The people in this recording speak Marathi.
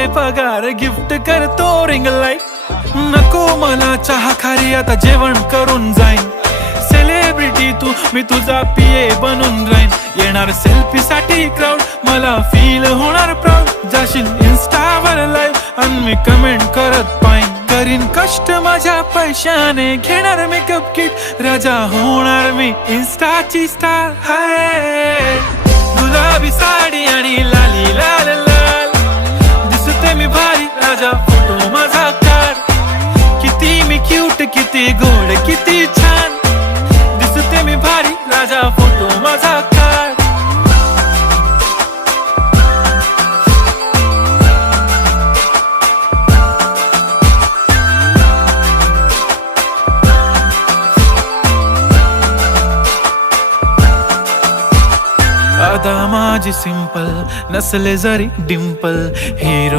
मिळाले पगार गिफ्ट करतो रिंग लाईट. नको मला चहा खारी आता जेवण करून जाईन. सेलिब्रिटी तू मी तुझा पिये बनून राहीन. येणार सेल्फी साठी क्राऊड मला फील होणार प्राऊड. जाशील इन्स्टावर लाईव्ह आणि मी कमेंट करत पाईन. करीन कष्ट माझ्या पैशाने घेणार मेकअप किट. राजा होणार मी इन्स्टाची स्टार. हाय गुलाबी साडी आणि लाली लाल लाल दिसते मी भारी. राजा फोटो माझा काढ. किती मी क्यूट किती गोड किती छान दिसते मी भारी. राजा फोटो माझा काढ. अदा माझी सिंपल नसले जरी डिंपल. हिरो